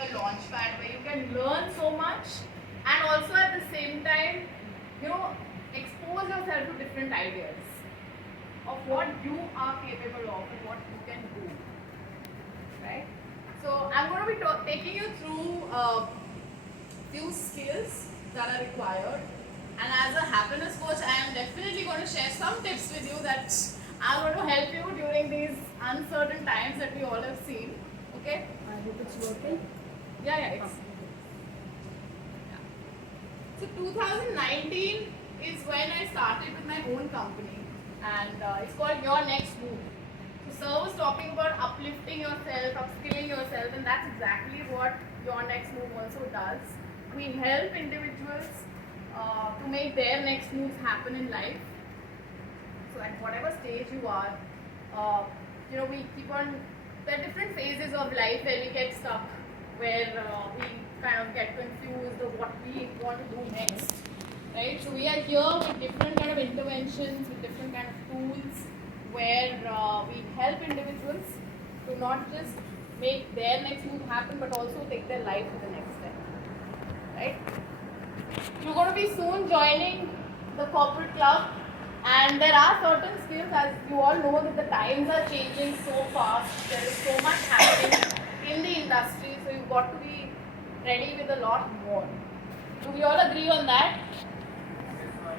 a launch pad where you can learn so much and also at the same time, expose yourself to different ideas of what you are capable of and what you can do, right? So I'm going to be taking you through a few skills that are required, and as a happiness coach I am definitely going to share some tips with you that are going to help you during these uncertain times that we all have seen. Okay? I hope it's working. Yeah, it's So 2019 is when I started with my own company, and it's called Your Next Move. So Sir was talking about uplifting yourself, upskilling yourself, and that's exactly what Your Next Move also does. We help individuals to make their next moves happen in life. So at whatever stage you are, we keep on. There are different phases of life where we get stuck, where we kind of get confused of what we want to do next, right? So we are here with different kind of interventions, with different kind of tools, where we help individuals to not just make their next move happen, but also take their life to the next step, right? You're going to be soon joining the corporate club, and there are certain skills, as you all know, that the times are changing so fast. There is so much happening in the industry, so you've got to be ready with a lot more. Do we all agree on that?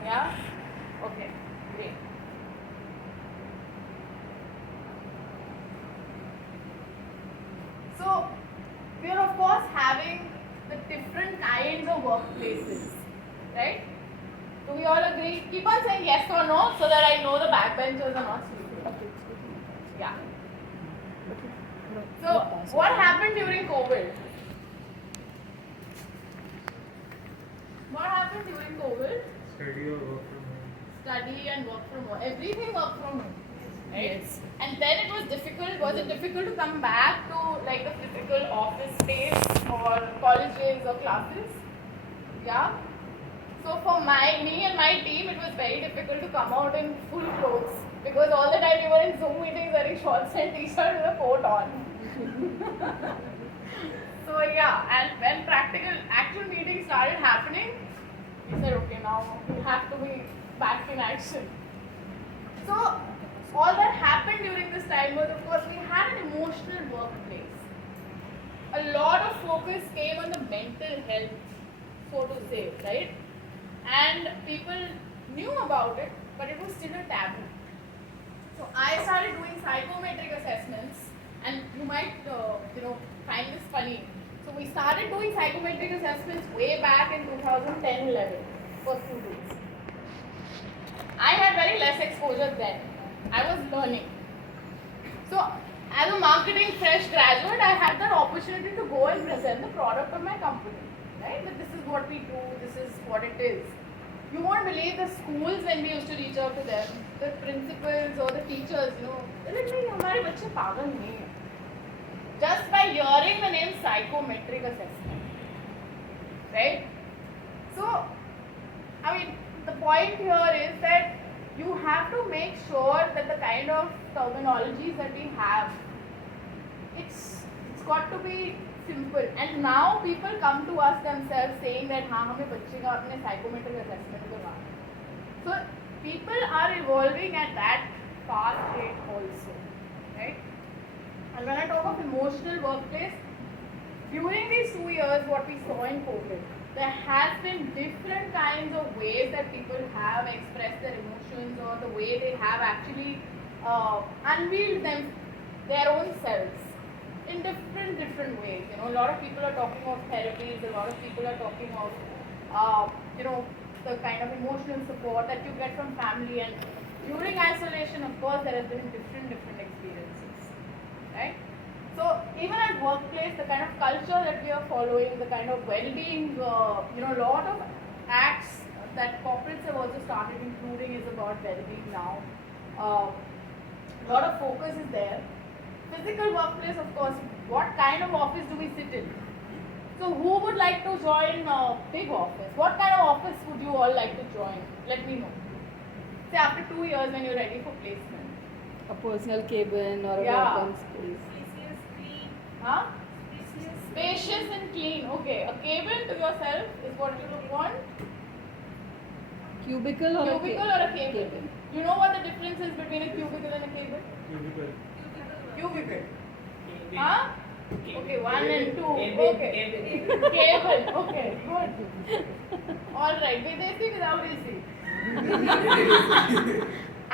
Yeah? Okay, great. So, we are of course having the different kinds of workplaces, right? Do we all agree? Keep on saying yes or no so that I know the backbenchers are not sleeping. Yeah. So, what happened during COVID? What happened during COVID? Study or work from home. Study and work from home. Everything work from home. Right? Yes. And then it was difficult. Was it difficult to come back to like the physical office space or colleges or classes? Yeah. So for me and my team, it was very difficult to come out in full clothes because all the time we were in Zoom meetings wearing shorts and t-shirt with a coat on. So yeah, and when actual meetings started happening, we said, okay, now we have to be back in action. So all that happened during this time was, of course, we had an emotional workplace. A lot of focus came on the mental health, so to say, right? And people knew about it, but it was still a taboo. So I started doing psychometric assessments, and you might, find this funny. So we started doing psychometric assessments way back in 2010-11 for students. I had very less exposure then. I was learning. So as a marketing fresh graduate, I had that opportunity to go and present the product of my company. Right? That this is what we do, this is what it is. You won't believe the schools when we used to reach out to them, the principals or the teachers, they're like, "नहीं, हमारे बच्चे पागल नहीं हैं." Just by hearing the name psychometric assessment, right? So, the point here is that you have to make sure that the kind of terminologies that we have, it's got to be simple. And now people come to us themselves saying that हाँ हमें बच्चे का अपने psychometric assessment करवाना. So people are evolving at that fast rate also, right? And when I talk of emotional workplace, during these 2 years, what we saw in COVID, there has been different kinds of ways that people have expressed their emotions or the way they have actually unveiled their own selves in different ways. A lot of people are talking of therapies. A lot of people are talking of the kind of emotional support that you get from family. And during isolation, of course, there has been different experiences, right? So even at workplace, the kind of culture that we are following, the kind of well-being, a lot of acts that corporates have also started including is about well-being now. A lot of focus is there. Physical workplace, of course, what kind of office do we sit in? So who would like to join a big office? What kind of office would you all like to join? Let me know. Say after 2 years when you're ready for placement. A personal cabin or a Yeah. open space. Huh? Spacious Okay, a cabin to yourself is what you would want. Cubicle or Cubicle or a cabin? You know what the difference is between a cubicle and a cabin? Cubicle. Cubicle. Huh? Okay, 1 and 2. Okay. Cabin. Okay, good. All right. With AC, without AC.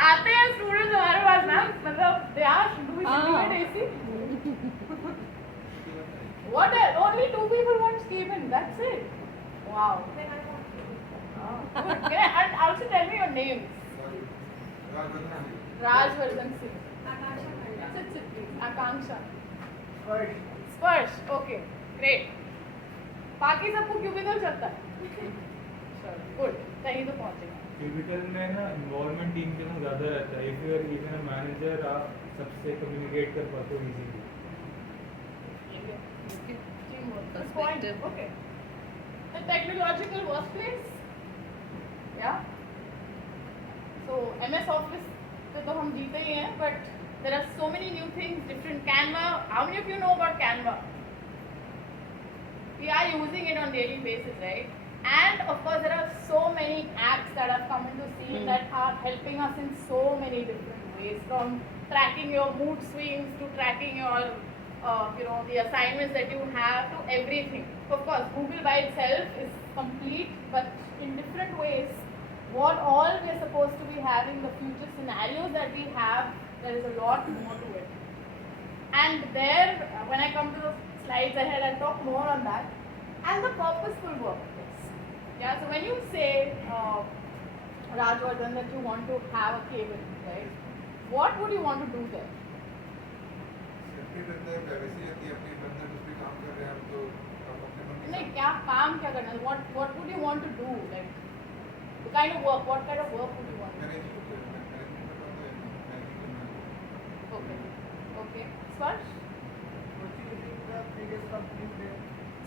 आते हैं students हमारे पास ना मतलब they are do we with AC? What else? Only 2 people want cabin. That's it. Wow. Good. Can I, and also tell me your names. Rajvardhan Singh. Sit, please. Akanksha. Sparsh. Okay. Great. बाकी सबको cubicle चलता है. Good. सही तो पहुंचेगा. Cubicle में ना involvement team के साथ ज़्यादा रहता है. If you are even a manager आप सबसे कम्युनिकेट कर पाते हो easily. Perspective. Okay. The technological workplace. Yeah. So MS Office पे तो हम जीते ही हैं, but there are so many new things, different Canva. How many of you know about Canva? We are using it on daily basis, right? And of course, there are so many apps that have come into scene that are helping us in so many different ways, from tracking your mood swings to tracking your the assignments that you have to everything. Of course, Google by itself is complete, but in different ways, what all we are supposed to be having, the future scenarios that we have, there is a lot more to it. And there, when I come to the slides ahead, I'll talk more on that. And the purposeful workplace. Yeah, so when you say, Rajvardhan, that you want to have a cabin, right? What would you want to do there? नहीं क्या काम क्या करना है? What would you want to do? Like the kind of work. What kind of work would you want to do? Okay. Sparsh?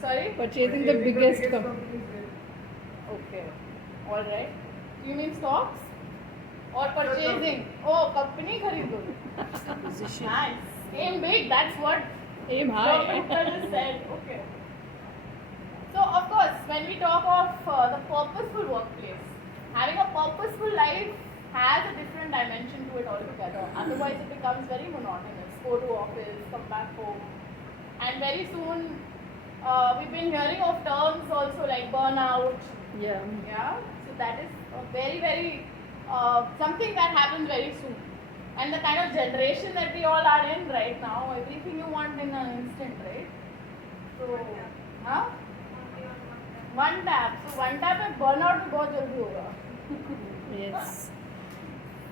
Sorry? Purchasing the biggest company. Okay. All right. You mean stocks? Or purchasing? Oh, company खरीदो. Nice. Aim big. That's what Aim Dr. high. Gupta just said. Okay. So, of course, when we talk of the purposeful workplace, having a purposeful life has a different dimension to it altogether. Otherwise, it becomes very monotonous. Go to office, come back home. And very soon, we've been hearing of terms also like burnout. Yeah. Yeah. So, that is a very, very something that happens very soon. And the kind of generation that we all are in right now, everything you want in an instant, right? So, huh? One tap. So one tap में burnout भी बहुत जल्दी होगा. Yes.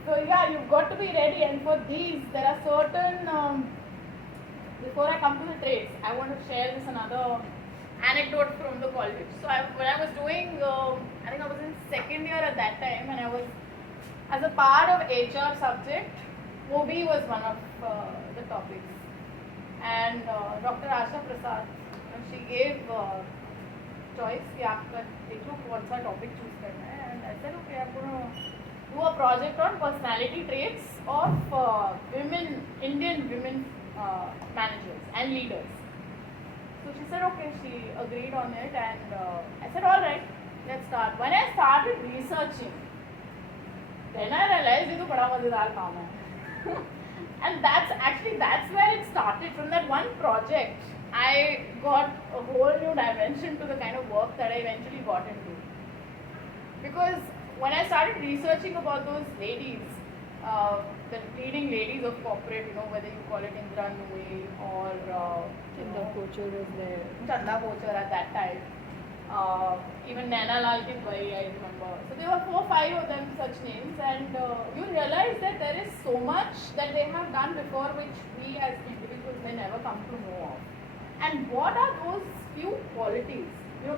So yeah, you've got to be ready. And for these, there are certain. Before I come to the trades, I want to share this another anecdote from the college. So when I was doing, I think I was in second year at that time, and I was as a part of HR subject. OB was one of the topics, and Dr. Akshara Seth, she gave choice कि आपका देख लो कौन सा topic choose करना है, and I said okay, I'm going to do a project on personality traits of Indian women managers and leaders. So she said okay, she agreed on it, and I said all right, let's start. When I started researching, then I realized ये तो बड़ा मजेदार काम है. And that's where it started. From that one project, I got a whole new dimension to the kind of work that I eventually got into. Because when I started researching about those ladies, the leading ladies of corporate, whether you call it Indra Nooyi or Chanda Kochar was there. Chanda Kochar at that time. Even Naina Lal Bai, I remember. So there were 4-5 of them, such names, and you realize that there is so much that they have done before which we as individuals may never come to know of. And what are those few qualities?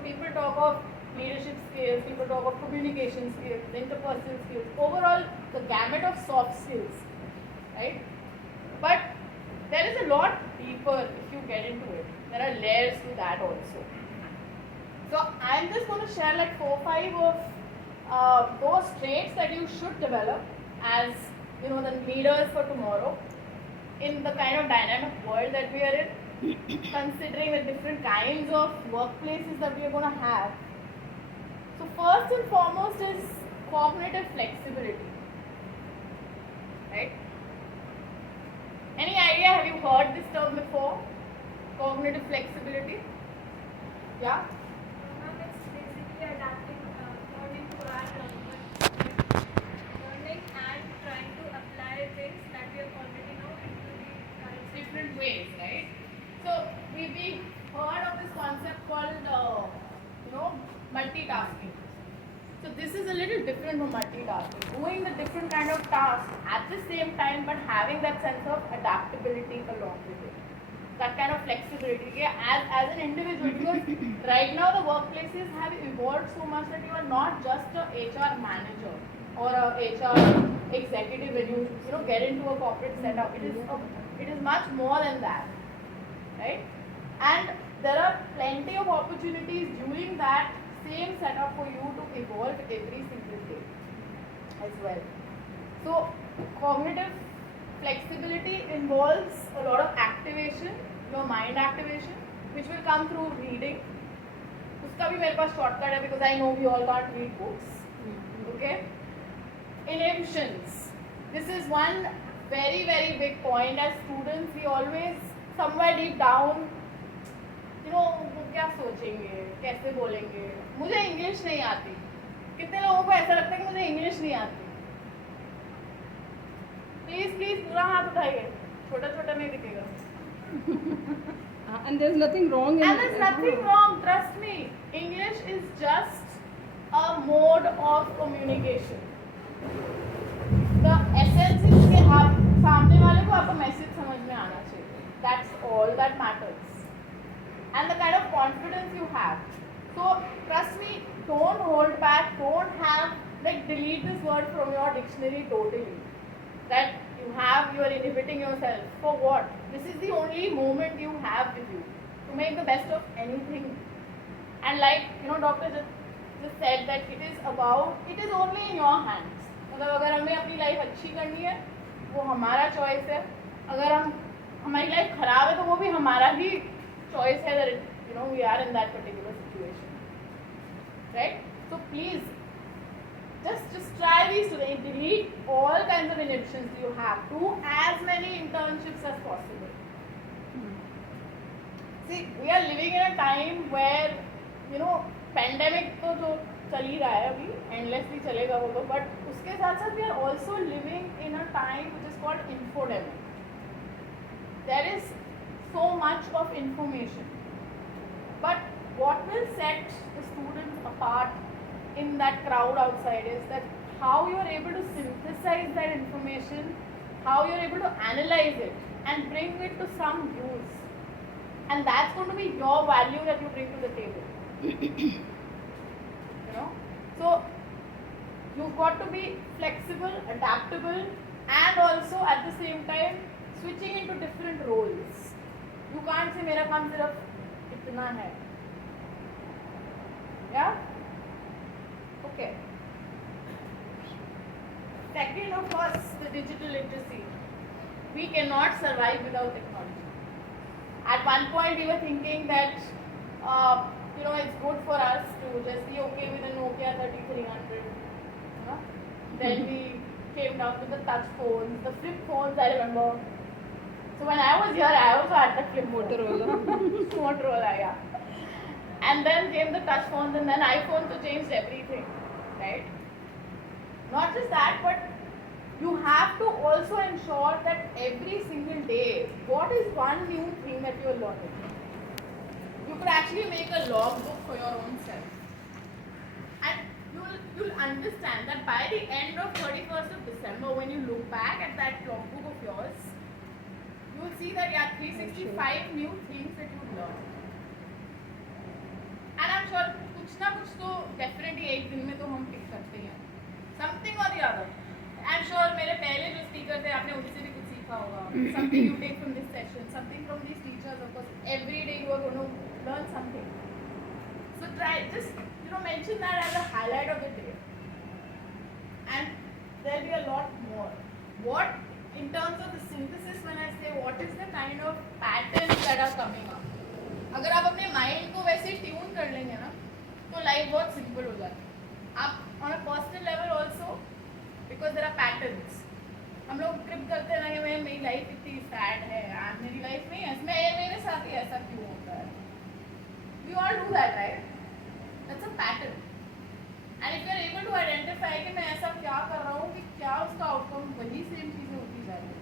People talk of leadership skills, people talk of communication skills, interpersonal skills, overall the gamut of soft skills, right? But there is a lot deeper if you get into it. There are layers to that also. So I'm just going to share like 4-5 of those traits that you should develop as the leaders for tomorrow in the kind of dynamic world that we are in. considering the different kinds of workplaces that we are going to have. So first and foremost is cognitive flexibility, right? Any idea, have you heard this term before? Cognitive flexibility? Yeah? It's basically adapting, learning to add, learning and trying to apply things that we already know into the current Different ways, right? So we heard of this concept called multitasking. So this is a little different from multitasking. Doing the different kind of tasks at the same time, but having that sense of adaptability along with it. That kind of flexibility, yeah, as an individual, because right now the workplaces have evolved so much that you are not just a HR manager or a HR executive when you get into a corporate setup. It is much more than that, right? And there are plenty of opportunities during that same setup for you to evolve every single day as well. So cognitive flexibility involves a lot of activation, your mind activation, which will come through reading. उसका भी मेरे पास shortcut है because I know we all can't read books. Okay? Inhibitions. This is one very very big point. As students, we always somewhere deep down, वो क्या सोचेंगे, कैसे बोलेंगे, मुझे इंग्लिश नहीं आती. कितने लोगों को ऐसा लगता है कि मुझे इंग्लिश नहीं आती? प्लीज पूरा हाथ उठाइए, छोटा छोटा नहीं दिखेगा. And there's nothing wrong in And there's nothing wrong, trust me. English is just a mode of communication. The essence is कि आप सामने वाले को आपका मैसेज समझ में आना चाहिए. That's all that matters. And the kind of confidence you have. So trust me, don't hold back, don't delete this word from your dictionary totally. That you are inhibiting yourself. For what? This is the only moment you have with you to make the best of anything. And doctor just said that it is only in your hands. मतलब अगर हमें अपनी life अच्छी करनी है, वो हमारा choice है. अगर हमारी लाइफ खराब है, तो वो भी हमारा ही choice है that we are in that particular situation, right? So please just try these today. Delete all kinds of inhibitions you have. Do as many internships as possible. See, we are living in a time where pandemic तो चल ही रहा है अभी, endlessly चलेगा वो तो, but उसके साथ साथ we are also living in a time which is called infodemic. There is so much of information, but what will set the students apart in that crowd outside is that how you are able to synthesize that information, how you are able to analyze it and bring it to some use, and that's going to be your value that you bring to the table. So you've got to be flexible, adaptable, and also at the same time switching into different roles. You can't say मेरा काम सिर्फ इतना है. Yeah? Okay. Second, of course, the digital literacy. We cannot survive without technology. At one point, we were thinking that it's good for us to just be okay with a Nokia 3300. Then we came down to the touch phones, the flip phones. I remember. So when I was here, I also had the flip Motorola, yeah. And then came the touch phones, and then iPhones changed everything, right? Not just that, but you have to also ensure that every single day, what is one new thing that you are learning? You could actually make a logbook for your own self. And you'll understand that by the end of 31st of December, when you look back at that logbook of yours, you will see that 365 new things that you learned. And I'm sure कुछ ना कुछ तो definitely एक दिन में तो हम pick करते हैं. Something or the other. I'm sure मेरे पहले जो speaker थे, आपने उनसे भी कुछ सीखा होगा. Something you take from this session, something from these teachers. Of course, every day you are going to learn something. So try, just mention that as a highlight of the day. And there'll be a lot more. What in terms of the synthesis, when I say what is the kind of patterns that are coming up, अगर आप अपने mind को वैसे tune कर लेंगे ना तो life बहुत सिंपल हो जाती है. आप on a personal level also because there are patterns. हम लोग ट्रिप करते हैं ना कि मैं मेरी लाइफ इतनी सैड है यार, मेरी लाइफ में ऐसा मेरे साथ ही ऐसा क्यों होता है. We all do that right. That's a pattern. And if you are able to identify कि मैं ऐसा क्या कर रहा हूँ कि क्या उसका आउटकम वही सेम चीज़ें होती जा रही है,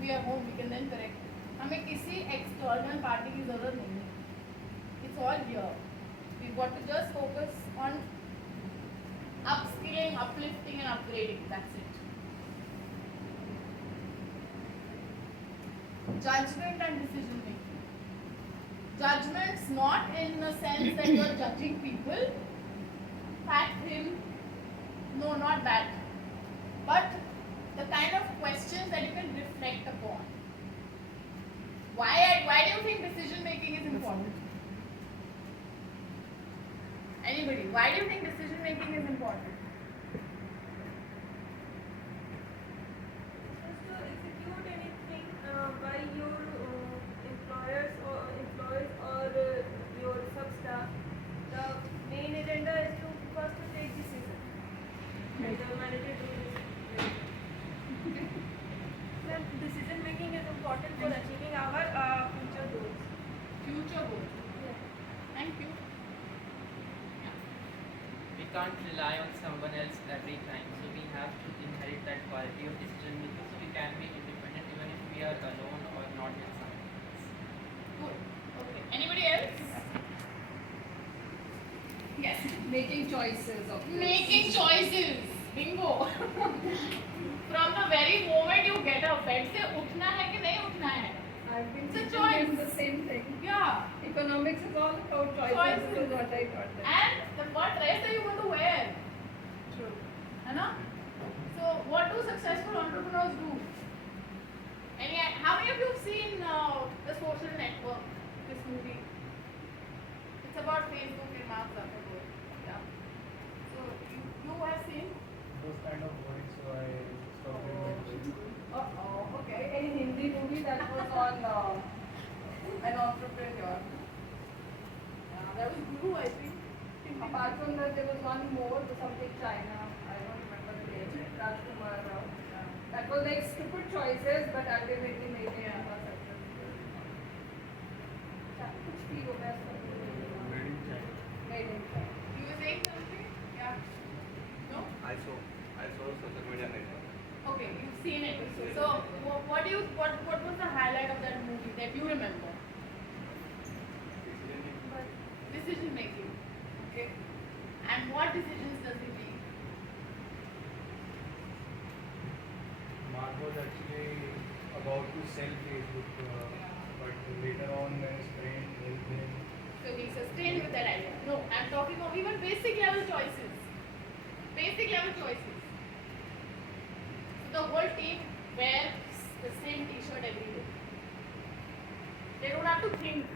we are home, we can then correct. हमें किसी एक्सटर्नल पार्टी की ज़रूरत नहीं है. It's all here. We got to just focus on upskilling, uplifting and upgrading. That's it. Judgment and decision making. Judgments not in the sense that you are judging people. Fact him. No, not that. But the kind of questions that you can reflect upon. Why do you think decision making is important? Anybody? Why do you think decision making is important? Just to execute anything by your employers or your sub staff, the main agenda is to first to take decision. And the manager do this. Then decision making is important for achieving our future goals. Future goals. Yeah. Thank you. We can't rely on someone else every time, so we have to inherit that quality of decision making so we can be independent even if we are alone or not with someone else. Good. Okay. Anybody else? Yes. Making choices. Obviously. Making choices. Bingo. From the very moment you get up, bed से उठना है कि नहीं उठना है. I've been It's a teaching them choice. the same thing. Yeah. Economics is all about choices. Choices. This is what I taught them. And what dress are you going to wear? True. है ना? So what do successful entrepreneurs do? How many of you have seen the Social Network? This movie. It's about Facebook and Mark Zuckerberg. Yeah. So you have seen? It was kind of boring, so I stopped reading it. Okay. In Hindi movie that was on an entrepreneur. That was Guru, I think. Apart from that, there was one more, something China. I don't remember the name. Rajkumar Rao. That was like stupid choices, but ultimately made it successful. कुछ भी हो गया Made in China. Made in China. You were saying something? Yeah. No? I saw social media network. Okay, you've seen it. So, what was the highlight of that movie that you remember? Decision making. Okay. And what decisions does he make? Mark was actually about to sell Facebook, but later on when his friend helped him, So he sustained with that idea. No, I'm talking of even basic level choices. Basic level choices. So the whole team wears the same t-shirt every day. They don't have to think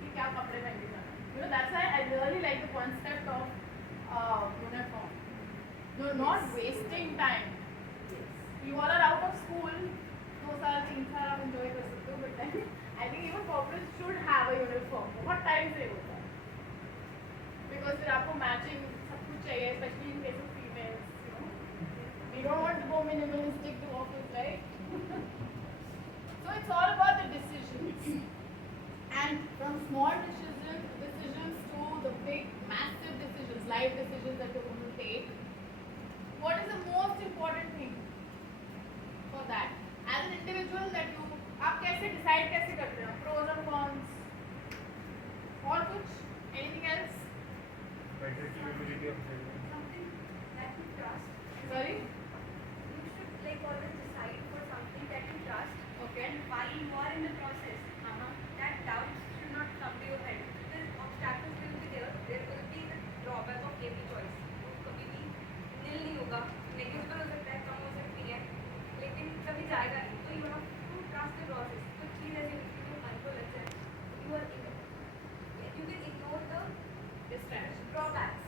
कि क्या कपड़े पहन के जाना है. You know, that's why I really like the concept of uniform. No, not wasting time. You all are out of school. 2 साल 3 साल आप enjoy कर सकते हो, but then I think even corporates should have a uniform. बहुत time save होता है. Because फिर आपको matching सब कुछ चाहिए, especially in case of females. You know, we don't want to go minimalistic to office, right? So it's all about the decisions. And from small decisions to the big, massive decisions, life decisions that you're going to take, what is the most important thing for that? As an individual, that you, आप कैसे decide कैसे करते हो? Pros and cons. और कुछ? Anything else? better capability of judgment. Something that you trust. Sorry? You should like always decide for something that you trust. Okay. And while you are in the process, that doubts should not come to your head. Because obstacles will be there. There will be the drawback of every choice. कभी भी नील नहीं होगा, negligible हो सकता है, कम हो सकती है, लेकिन कभी जाएगा नहीं. तो you have to trust the process. तो चीज़ ऐसी होती है जो मन को लग जाए. You are in. You can ignore the Distraction. drawbacks.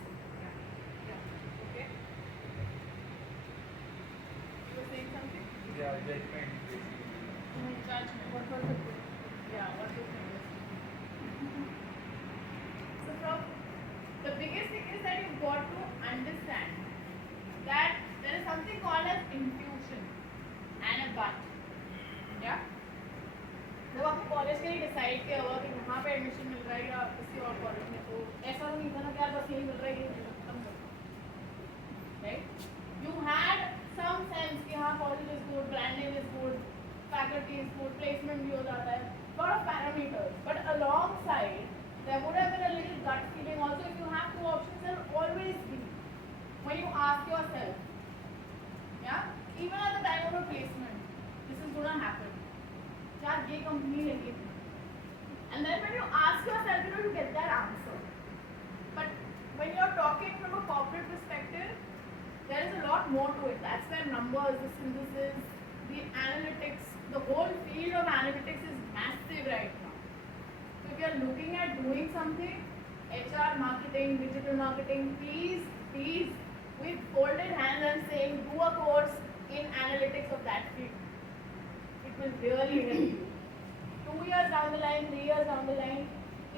Yeah. Okay. judgment basically. Judgment. What was the Yeah, what do you think? So from the biggest thing is that you've got to understand that there is something called as intuition and a gut. Yeah? जब आपने college के लिए decide किया हुआ कि वहाँ पे admission मिल रहा है या किसी और कॉलेज में, तो ऐसा तो नहीं था ना कि यार बस यही मिल रहा है, ये खत्म कर दो, right? You had some sense कि हाँ college is good, brand name is good, faculty is good, placement भी हो जाता है, lot of parameters, but alongside there would have been a little gut feeling also. If you have two options, there will always be when you ask yourself, yeah, even at the time of a placement, this is gonna happen. यार ये company लेगी, and then when you ask yourself, you get that answer. But when you're talking from a corporate perspective, there is a lot more to it. That's where numbers, the synthesis, the analytics, the whole field of analytics is massive right now. So if you're looking at doing something, HR marketing, digital marketing, please, with folded hands and saying, do a course in analytics of that field. It will really help you. 2 years down the line, 3 years down the line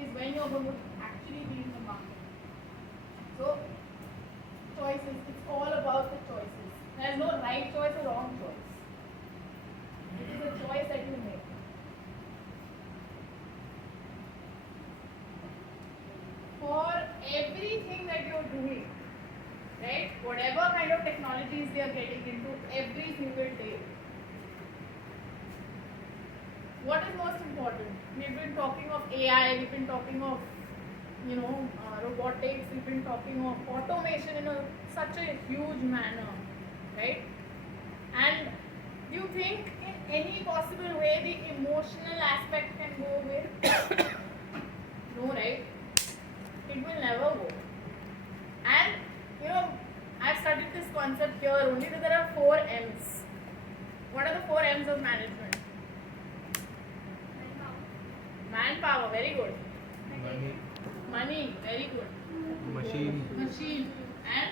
is when you're going to actually be in the market. So, choices, it's all about the choices. There's no right choice or wrong choice. It is a choice that you make. For everything that you're doing, right, whatever kind of technologies they are getting into every single day, what is most important? We've been talking of AI, we've been talking of, robotics, we've been talking of automation in such a huge manner, right? And do you think in any possible way the emotional aspect can go away? No, right? It will never go. And, I've studied this concept here only that there are 4 M's. What are the 4 M's of management? Manpower, very good. Money, very good. Machine. And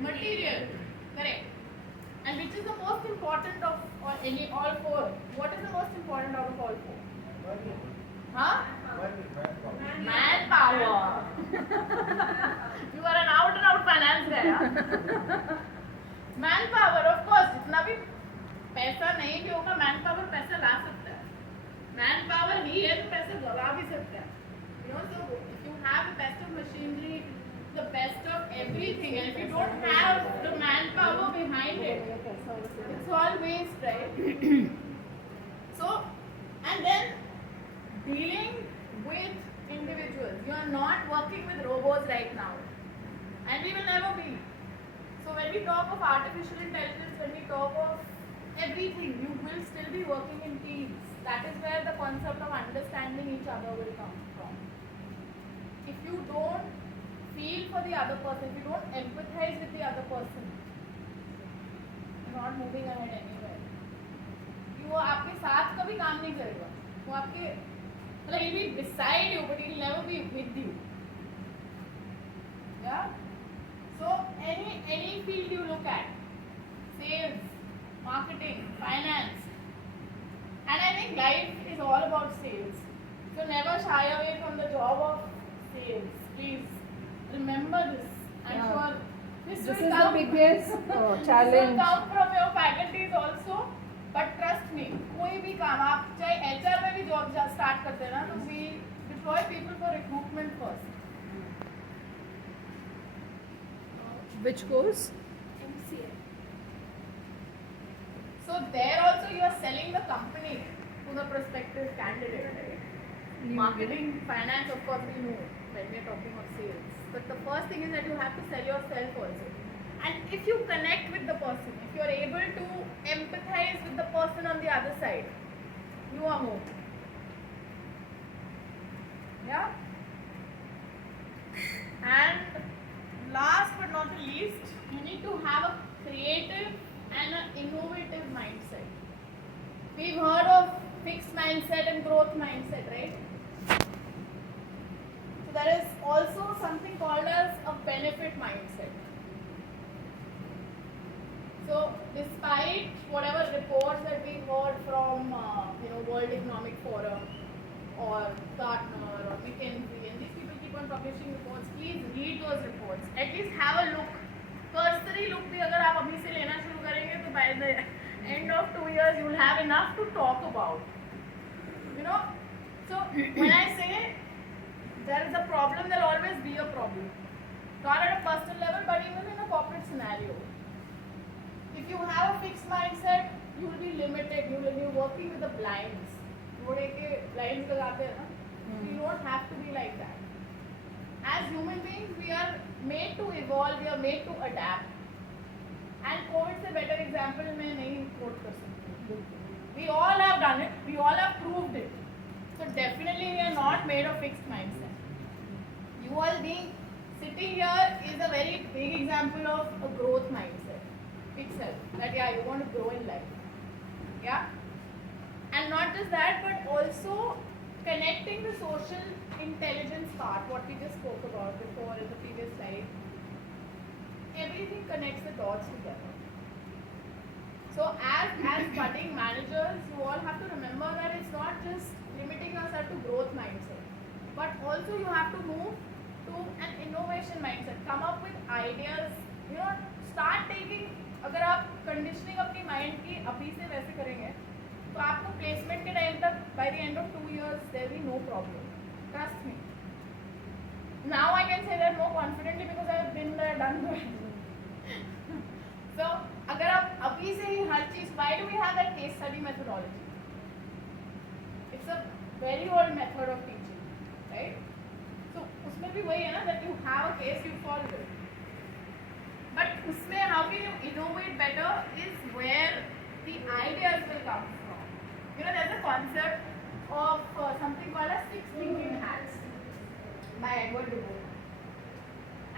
material, correct. And which is the most important of all 4? What is the most important out of all 4? Huh? Manpower. You are an out and out finance guy, huh? Manpower, of course. जितना भी पैसा नहीं भी होगा, manpower पैसा ला सकता है. Manpower ही है तो पैसा गवा भी सकता है. So if you have the best of machinery, the best of everything, and if you don't have the manpower behind it, it's all waste, right? So, and then dealing with individuals. You are not working with robots right now, and we will never be. So when we talk of artificial intelligence, when we talk of everything, you will still be working in teams. That is where the concept of understanding each other will come from. If you don't feel for the other person, if you don't empathize with the other person, you're not moving ahead anywhere. वो आपके साथ कभी काम नहीं करेगा. वो आपके मतलब he'll be beside you, but he'll never be with you. Yeah. So any field you look at, sales, marketing, finance, and I think life is all about sales. So never shy away from the job of sales. Please remember this. I'm sure this This will is come. the biggest This challenge. will come from your faculties also. But trust me, कोई भी काम आप चाहे HR में भी job start करते हैं ना, तो we deploy people for recruitment first. Which course? MCA. So there also you are selling the company to the prospective candidate, right? Marketing, finance, of course we know when we are talking of sales. But the first thing is that you have to sell yourself also. And if you connect with the person, if you are able to empathize with the person on the other side, you are home. Yeah? And last but not the least, you need to have a creative and an innovative mindset. We've heard of fixed mindset and growth mindset, right? So there is also something called as a benefit mindset. So despite whatever reports that we heard from World Economic Forum or Gartner or McKinsey, and these people keep on publishing reports, please read those reports. At least have a look. Cursory look भी अगर आप अभी से लेना शुरू करेंगे तो by the end of 2 years you will have enough to talk about. So when I say there is a problem, there will always be a problem. Not at a personal level, but even in a corporate scenario. If you have a fixed mindset, you will be limited. You will be working with the blinds. Blinds लगाते हैं ना? You don't have to be like that. As human beings, we are made to evolve. We are made to adapt. And COVID से better example मैं नहीं quote कर सकती. We all have done it. We all have proved it. So definitely we are not made of fixed mindset. You all being sitting here is a very big example of a growth mindset itself. That yeah, you want to grow in life. Yeah. And not just that, but also connecting the social intelligence part, what we just spoke about before in the previous slide. Everything connects the dots together. So as budding managers, you all have to remember that it's not just limiting yourself to growth mindset, but also you have to move to an innovation mindset. Come up with ideas. Start taking. अगर आप conditioning अपनी mind की अभी से वैसे करेंगे, तो आपको placement के time तक by the end of 2 years there will be no problem. Trust me. Now I can say that more confidently because I have been there, done that. So अगर आप अभी से ही हर चीज, why do we have that case study methodology? It's a very old method of teaching, right? So उसमें भी वही है ना, that you have a case, you solve it. But उसमें how can you innovate better is where the ideas will come from. There's a concept of something called as 6 thinking hats by Edward DeVoe.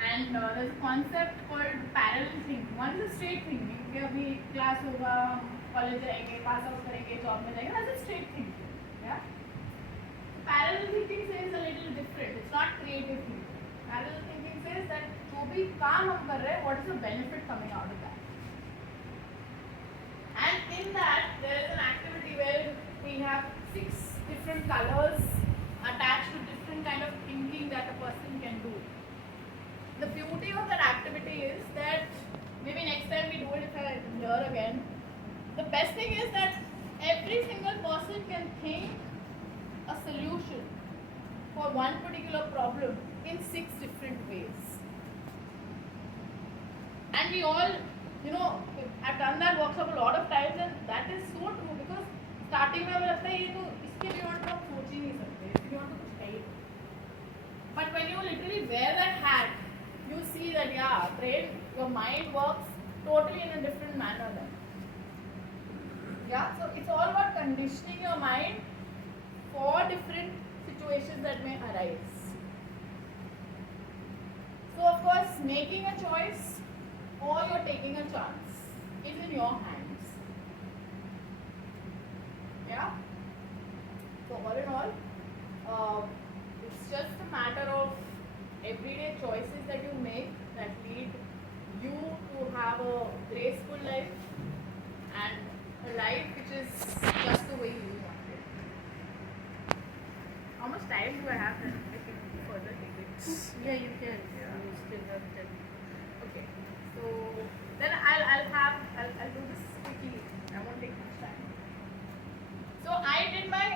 And there's a concept called parallel thinking. One is straight thinking. कि अभी class होगा, college जाएंगे, pass out करेंगे, job में जाएंगे. That's a straight thinking. Yeah. Parallel thinking says a little different. It's not creative thinking. Parallel thinking says that जो भी काम हम कर रहे हैं, what is the benefit coming out of that? And in that, there is an activity where we have 6 different colors attached to different kind of thinking that a person can do. The beauty of that activity is that maybe next time we do it if I'm here again, the best thing is that every single person can think a solution for one particular problem in 6 different ways. And we all, I've done that workshop a lot of times, and that is so true because starting में हमें लगता है ये तो इसके beyond तो आप सोच ही नहीं सकते, इसके beyond तो कुछ है ही नहीं. But when you literally wear that hat, you see that yeah, your mind works totally in a different manner then. Yeah, so it's all about conditioning your mind for different situations that may arise. So of course, making a choice or you're taking a chance is in your hands. Yeah. So all in all, it's just a matter of everyday choices that you make that lead you to have a graceful life and a life which is just the way you want it. How much time do I have then? I can further take it. Yeah, you can. You still have 10. Okay. So then I'll do this quickly. I won't take much time. So I did my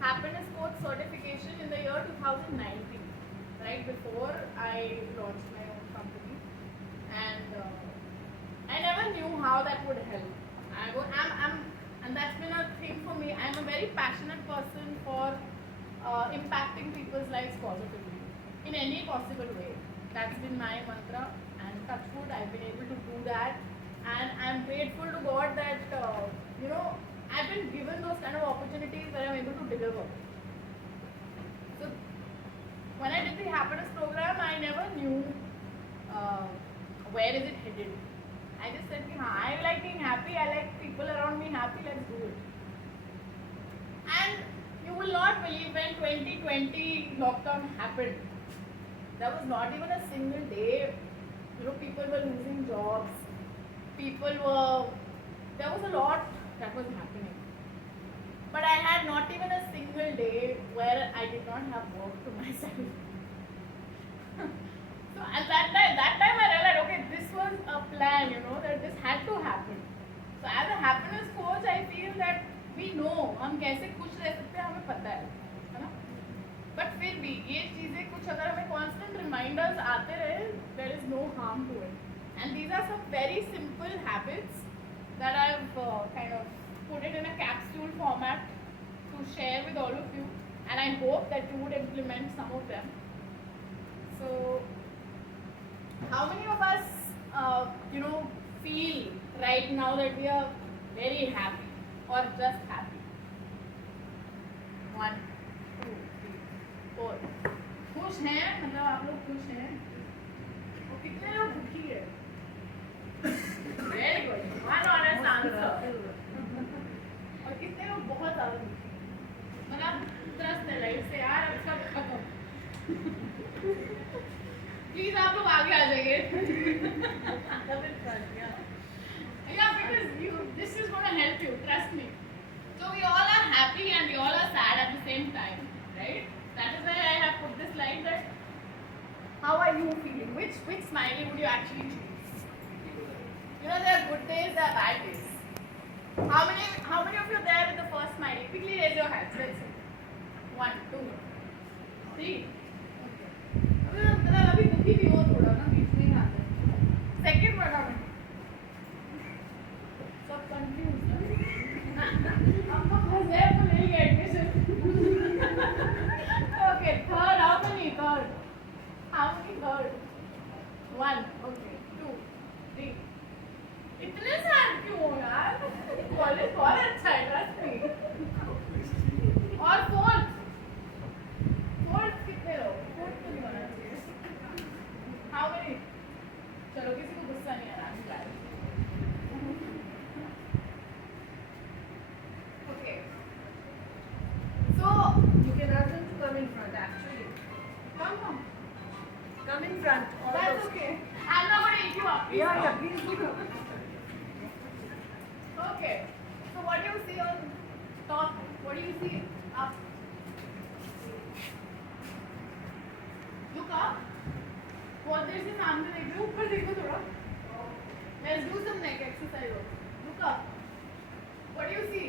happiness coach certification in the year 2019. Right before I launched my own company, and I never knew how that would help. And that's been a thing for me. I'm a very passionate person for impacting people's lives positively in any possible way. That's been my mantra, and touch wood, I've been able to do that, and I'm grateful to God that I've been given those kind of opportunities where I'm able to deliver. So when I did the happiness program, I never knew where is it headed. I just said, I like being happy, I like people around me happy, let's do it. And you will not believe when 2020 lockdown happened, there was not even a single day, people were losing jobs. there was a lot that was happening. But I had not even a single day where I did not have work to myself. So at that time I realized, okay, this was a plan, that this had to happen. So as a happiness coach, I feel that we know हम कैसे खुश रह सकते हैं, हमें पता है ना? But फिर भी ये चीजें कुछ अगर हमें constant reminders आते रहे, there is no harm to it. And these are some very simple habits that I've kind of put it in a capsule format to share with all of you, and I hope that you would implement some of them. So, how many of us, feel right now that we are very happy or just happy? 1, 2, 3, 4. खुश हैं? मतलब आप लोग खुश हैं? और कितने लोग दुखी हैं? Very good. One honest answer. और कितने लोग बहुत ज़्यादा दुखी हैं? मतलब त्रस्त है लाइफ से यार, अब सब खत्म. प्लीज आप लोग आगे आ जाइए. Yeah, because this is going to help you, trust me. So we all are happy and we all are sad at the same time, right? That is why I have put this slide that how are you feeling? Which smiley would you actually choose? There are good days, there are bad days. How many of you are there with the first smiley? Quickly raise your hands. Let's see. 1, 2, 3. मतलब अभी दुखी भी हो थोड़ा ना, बीच में ही आते हैं. सेकंड बताओ. सब कंफ्यूज है. आपको फंस गए तो ले लिया admission. Okay, third. How many third? 1. Okay, 2, 3. इतने सारे क्यों हो यार? कॉलेज बहुत अच्छा है, ट्रस्ट मी. और फोर्थ कितने लोग? फोर्थ तो नहीं होना चाहिए. How many? चलो किसी को गुस्सा नहीं आ रहा. Okay. So You can ask them to come in front, actually. come. Come in front. all That's those- okay. I'm not going to eat you up. Please Yeah, come. please do. Okay. So what do you see on top? What do you see up? Look up. What there is सामने देख लो, ऊपर देखो थोड़ा. Let's do some neck exercise. Look up. What do you see?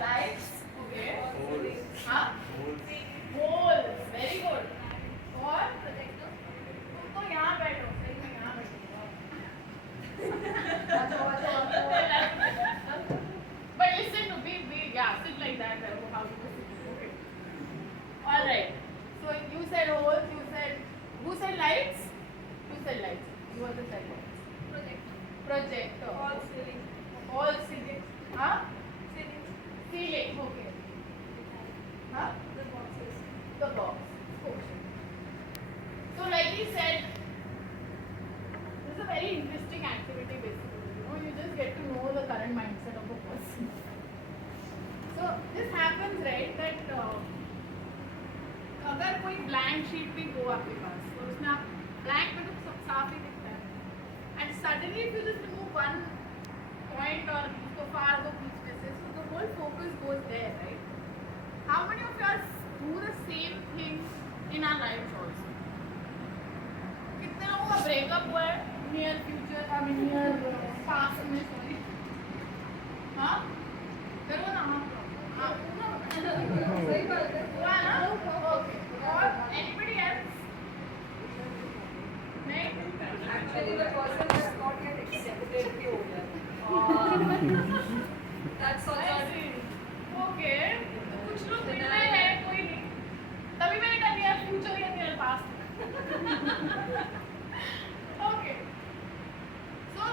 Lights. Okay. Huh? Holes. Very good. और तुम तो यहाँ बैठो. सही में यहाँ बैठो. But listen to be sit like that. How you sit. Okay. All right. So you said holes. Who said lights? You said lights. You also said lights. Projector. All ceiling. All ceiling. Huh? Ceiling. Ceiling. Okay. Huh? The boxes. The box. Okay. So like he said, this is a very interesting activity basically. You just get to know the current mindset of a person. So this happens, right, that अगर कोई blank sheet भी हो आपके पास, तो उसमें आप blank में तो सब साफ ही दिखता है. And suddenly if you just remove one point or उसको फाड़ दो बीच में से, so the whole focus goes there, right? How many of us do the same thing in our lives also? कितने लोगों का ब्रेकअप हुआ है नियर फ्यूचर, नियर पास्ट में, सॉरी. हाँ करो ना. हाँ सही बात है. हुआ ना? ओके. और anybody else? नहीं. Actually, the person has not yet accepted the order. That's all. Okay. कुछ लोग मिल रहे हैं, कोई नहीं. तभी मैंने कहा नियर फ्यूचर या नियर पास्ट. ओके. सो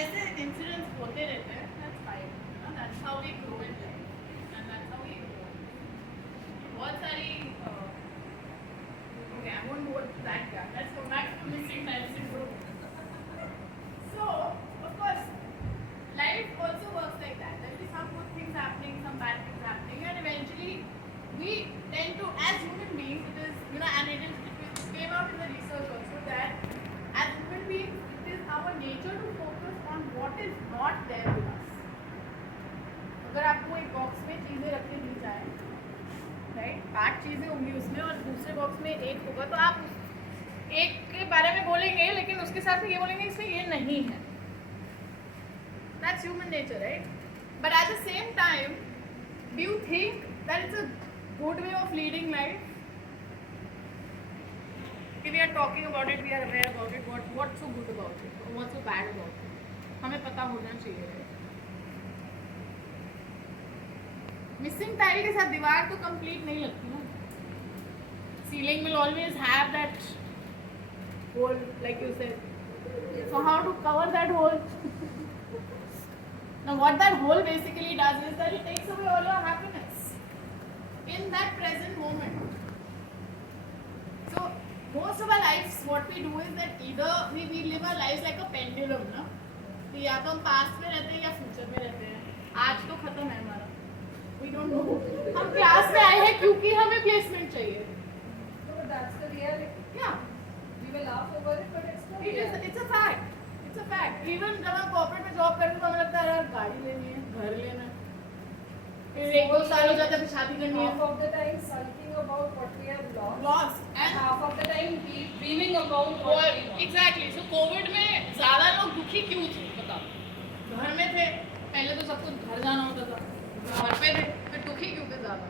ऐसे इंसिडेंट्स होते रहते हैं. That's fine. That's how we 8 चीज़ें होंगी उसमें और दूसरे बॉक्स में 1 होगा, तो आप एक के बारे में बोलेंगे लेकिन उसके साथ ये बोलेंगे इसमें ये नहीं है. That's human nature, right? But at the same time, do you think that it's a good way of leading life? If we are talking about it, we are aware about it. What's so good about it? Or what's so bad about it? हमें पता होना चाहिए. Missing tile के साथ दीवार तो complete नहीं लगती ना. Ceiling will always have that hole, like you said. So how to cover that hole? Now what that hole basically does is that it takes away all your happiness in that present moment. So most of our lives, what we do is that either we live our lives like a pendulum, ना, कि या तो हम past में रहते हैं या future में रहते हैं. आज तो खत्म है हमारा. We don't know. हम क्लास में आए हैं क्योंकि हमें प्लेसमेंट चाहिए. No, but that's the reality. Yeah, We will laugh over it, but it's the it is. reality. It's a fact. It's a fact. Even जब हम कॉर्पोरेट में जॉब करते हैं तो हमें लगता है यार गाड़ी लेनी है, घर लेना है, फिर 1-2 साल हो जाता है, फिर शादी करनी Half है. of the time sulking about what we have lost. Lost. And And half of the time dreaming about what we want. Exactly. So Covid में ज़्यादा लोग दुखी क्यों थे बताओ? घर में थे, पहले तो सब कुछ घर जाना होता था, घर पे थे, फिर दुखी क्यों थे ज़्यादा?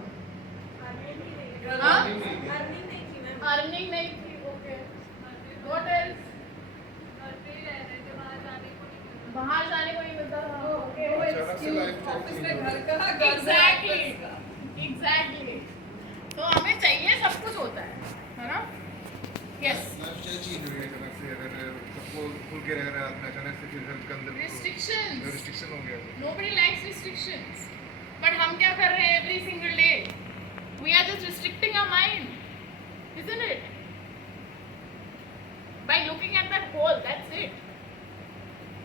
हाँ? अर्निंग नहीं थी मैम. अर्निंग नहीं थी. ओके. What else? बाहर जाने को नहीं मिलता था. ओके. ऑफिस में घर का घर एग्जैक्टली. तो हमें चाहिए सब कुछ होता है ना? यस. लाइफस्टाइल चेंज हो गया अचानक से. अगर सबको खुल के रह रहा है आदमी, अचानक से फिर हेल्थ के अंदर Restrictions. रिस्ट्रिक्शन हो गया. Nobody likes restrictions. But हम क्या कर रहे हैं every single day? We are just restricting our mind, isn't it? By looking at that hole, that's it.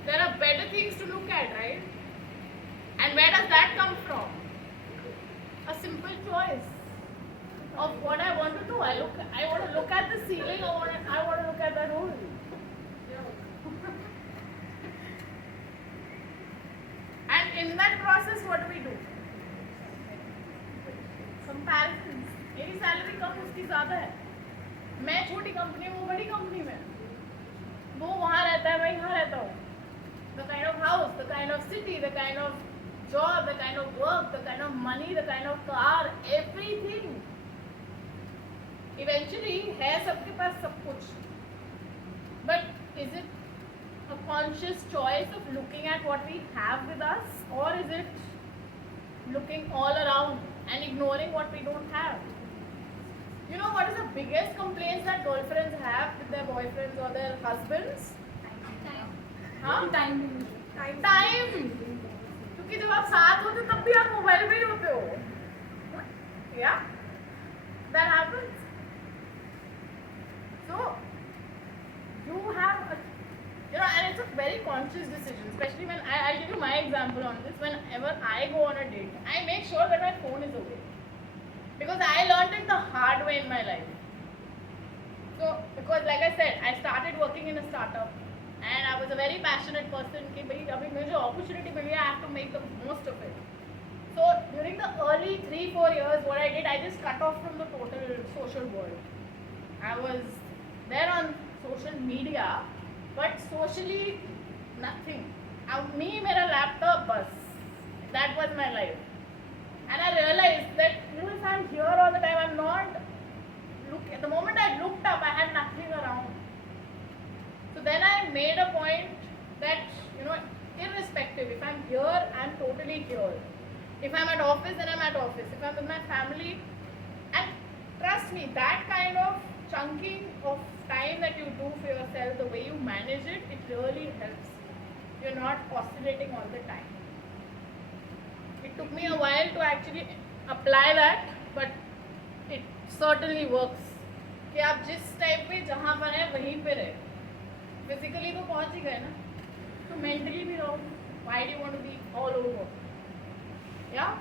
There are better things to look at, right? And where does that come from? A simple choice of what I want to do. I want to look at the ceiling. I want to look at that hole. And in that process, what do we do? Comparisons. मेरी salary कम, उसकी ज़्यादा है. मैं छोटी company में, वो बड़ी company में. वो वहाँ रहता है, मैं यहाँ रहता हूँ. The kind of house, the kind of city, the kind of job, the kind of work, the kind of money, the kind of car, everything. Eventually है सबके पास सब कुछ. But is it a conscious choice of looking at what we have with us, or is it looking all around and ignoring what we don't have? You know what is the biggest complaints that girlfriends have with their boyfriends or their husbands? हाँ? Time. क्योंकि जब आप साथ होते तब भी आप mobile में ही होते हो. Yeah? That happens. So you have and it's a very conscious decision, especially when I'll give you my example on this. Whenever I go on a date, I make sure that my phone is away, because I learned it the hard way in my life. So because like I said, I started working in a startup and I was a very passionate person कि भाई अभी मुझे opportunity मिली है, I have to make the most of it. So during the early 3-4 years, what I did, I just cut off from the total social world. I was there on social media, but socially nothing. Me, मेरा laptop बस. That was my life. And I realized that if I'm here all the time, I'm not. The moment I looked up, I had nothing around. So then I made a point that irrespective, if I'm here, I'm totally here. If I'm at office, then I'm at office. If I'm with my family, and trust me, that kind of chunking of time that you do for yourself, the way you manage it, it really helps. You're not oscillating all the time. It took me a while to actually apply that, but it certainly works. कि आप जिस type पे जहाँ पर हैं वहीं पे रहे. फिजिकली तो पहुँच ही गए ना, तो मेंटली भी रहो. Why do you want to be all over? Yeah.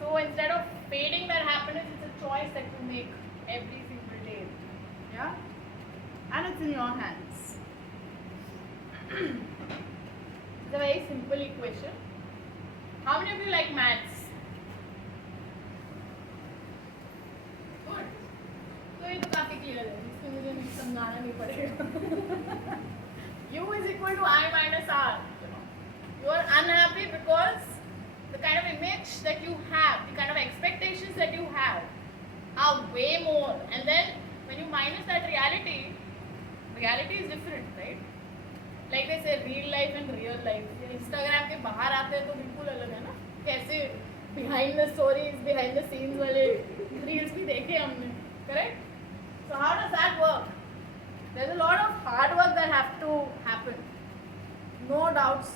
So instead of fading that happiness, it's a choice that you make every single day. Yeah, and it's in your hands. It's a very simple equation. How many of you like maths? Clear है, इसमें मुझे नहीं समझाना नहीं पड़ेगा. U is equal to I minus R. You are unhappy because the kind of image that you have, the kind of expectations that you have are way more. And then when you minus that reality is different, right? Like they say real life and real life. Instagram के बाहर आते हैं तो बिल्कुल अलग है ना. कैसे behind the stories, behind the scenes वाले reels भी देखे हमने, correct? So how does that work? There's a lot of hard work that have to happen. No doubts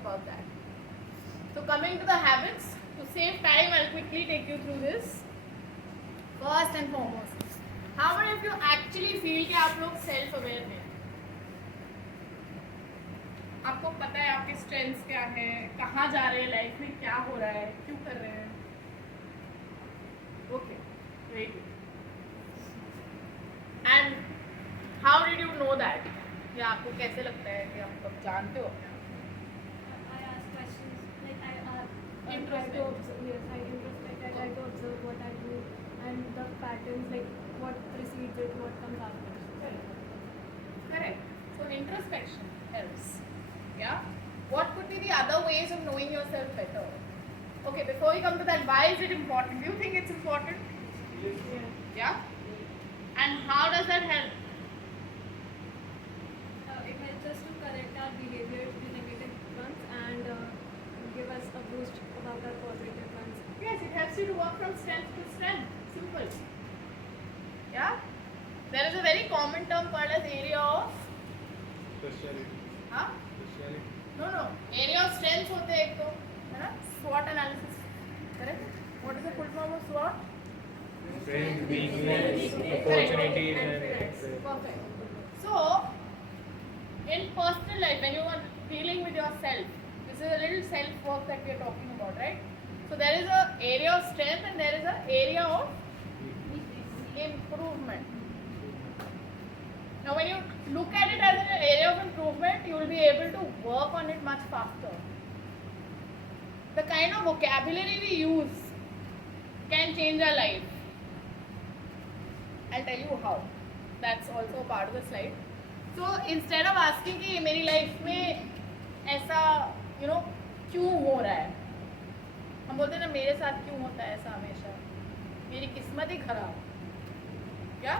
about that. So coming to the habits, to save time, I'll quickly take you through this. First and foremost, how many of you actually feel कि आप लोग self aware हैं? आपको पता है आपके strengths क्या हैं, कहाँ जा रहे हैं लाइफ में, क्या हो रहा है, क्यों कर रहे हैं? Okay, very good. And how did you know that? या आपको कैसे लगता है कि आप कब जानते हो? I ask questions, like I try to Introspect. observe, yes, I introspect, I try to observe what I do and the patterns, like what precedes it, what comes after. Correct. So introspection helps. Yeah. What could be the other ways of knowing yourself better? Okay, before we come to that, why is it important? Do you think it's important? Yeah. Yeah. And how does that help? It helps us to correct our behavior, the negative ones, and give us a boost about our positive ones. Yes, it helps you to work from strength to strength. Simple. Yeah. There is a very common term called as area of. Speciality. Huh? Speciality. No. Area of strengths होते हैं एक तो, है ना? SWOT analysis. Correct? What is the full form of SWOT? Strength, weakness, opportunities, and Perfect. So, in personal life, when you are dealing with yourself, this is a little self work that we are talking about, right? So there is a area of strength and there is a area of improvement. Now when you look at it as an area of improvement, you will be able to work on it much faster. The kind of vocabulary we use can change our life. I'll tell you how. That's also a part of the slide. So instead of asking कि मेरी life में ऐसा क्यों हो रहा है, हम बोलते हैं ना मेरे साथ क्यों होता है ऐसा हमेशा, मेरी किस्मत ही खराब. क्या?